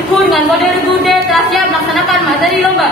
Ibu dengan kode regu D telah siap melaksanakan materi lomba.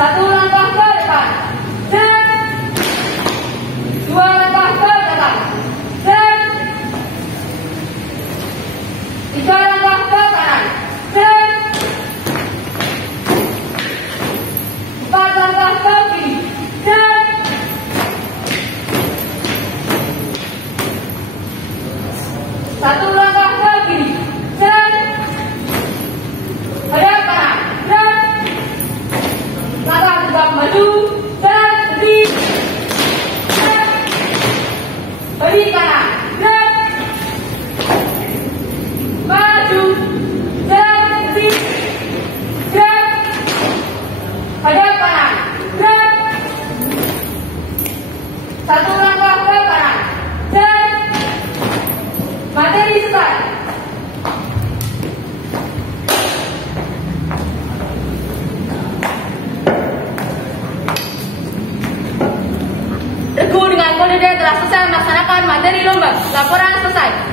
Satu langkah ke depan, dua langkah ke belakang, tiga langkah ke kanan, empat langkah ke kiri, satu langkah ke kiri, hadap kanan, langkah tegak maju, berhenti, beri kanan, maju, berhenti, hadap kanan, satu langkah ke kanan, materi selesai. Regu dengan kode D telah selesai melaksanakan materi lomba. Laporan selesai.